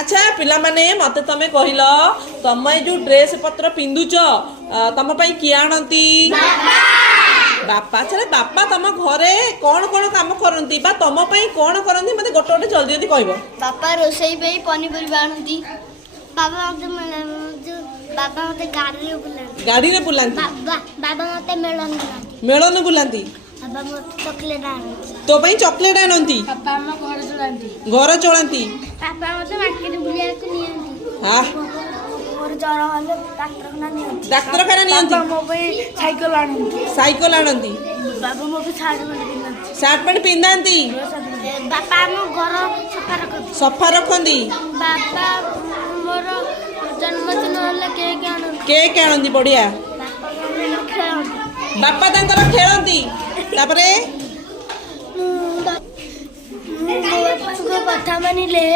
अच्छा पिला माने मते तमे कहिल तम जो ड्रेस पत्र पिंदुच तम पई किए आनती बापा चले बापा तम घरे कौन कौन काम करती बा तम पई कौन करती मते गोटे गोटे जल्दी जल्दी कहबो बापा रोसई पे पनीपरिया आनती बाबा मते गाड़ी रे बुलांती बाबा मते मेलन बुलांती बाबा मते चॉकलेट आनती तो पई चॉकलेट आनती पापा हम घर चलांती पापा मते मार्केट बुलिया को नियंती हां मोर जरा वाले डाक्तरखाना नियंती बाबा मो पे साइकिल आनती बाबा मो पे शर्ट पैंट पिंधांती बापा हम घर सफा रखंती बापा मोर जन्मदिन होले केक आनती बढ़िया बापा तांकर खेलती तापरे बापा को कथा मानिले